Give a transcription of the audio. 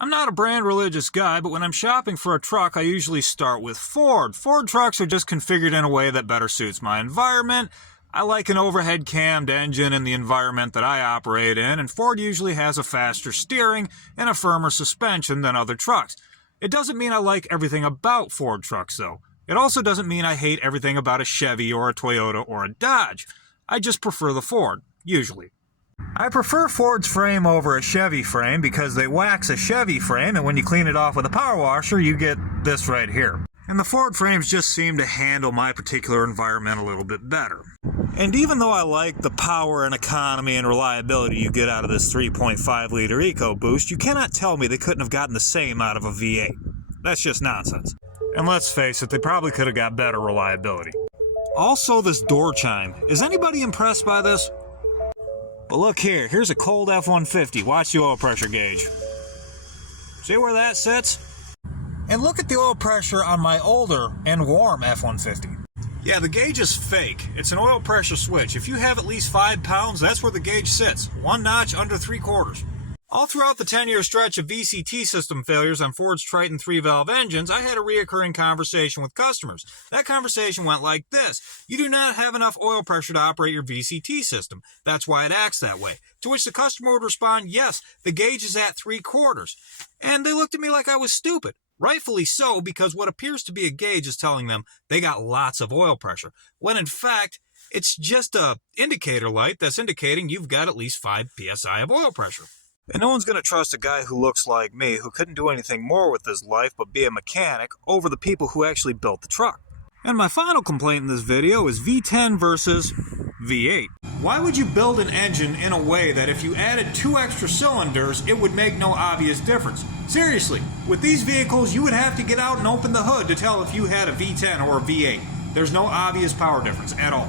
I'm not a brand religious guy, but when I'm shopping for a truck, I usually start with Ford. Ford trucks are just configured in a way that better suits my environment. I like an overhead cammed engine in the environment that I operate in, and Ford usually has a faster steering and a firmer suspension than other trucks. It doesn't mean I like everything about Ford trucks, though. It also doesn't mean I hate everything about a Chevy or a Toyota or a Dodge. I just prefer the Ford, usually. I prefer Ford's frame over a Chevy frame because they wax a Chevy frame, and when you clean it off with a power washer, you get this right here. And the Ford frames just seem to handle my particular environment a little bit better. And even though I like the power and economy and reliability you get out of this 3.5-liter EcoBoost, you cannot tell me they couldn't have gotten the same out of a V8. That's just nonsense. And let's face it, they probably could have got better reliability. Also, this door chime. Is anybody impressed by this? But look here, here's a cold F-150. Watch the oil pressure gauge. See where that sits? And look at the oil pressure on my older and warm F-150. Yeah, the gauge is fake. It's an oil pressure switch. If you have at least 5 pounds, that's where the gauge sits. 1 notch under 3/4. All throughout the 10-year stretch of VCT system failures on Ford's Triton 3-valve engines, I had a reoccurring conversation with customers. That conversation went like this: you do not have enough oil pressure to operate your VCT system. That's why it acts that way. To which the customer would respond, yes, the gauge is at 3/4. And they looked at me like I was stupid. Rightfully so, because what appears to be a gauge is telling them they got lots of oil pressure, when in fact, it's just a indicator light that's indicating you've got at least 5 psi of oil pressure. And no one's going to trust a guy who looks like me, who couldn't do anything more with his life but be a mechanic, over the people who actually built the truck. And my final complaint in this video is V10 versus V8. Why would you build an engine in a way that if you added 2 extra cylinders, it would make no obvious difference? Seriously, with these vehicles, you would have to get out and open the hood to tell if you had a V10 or a V8. There's no obvious power difference at all.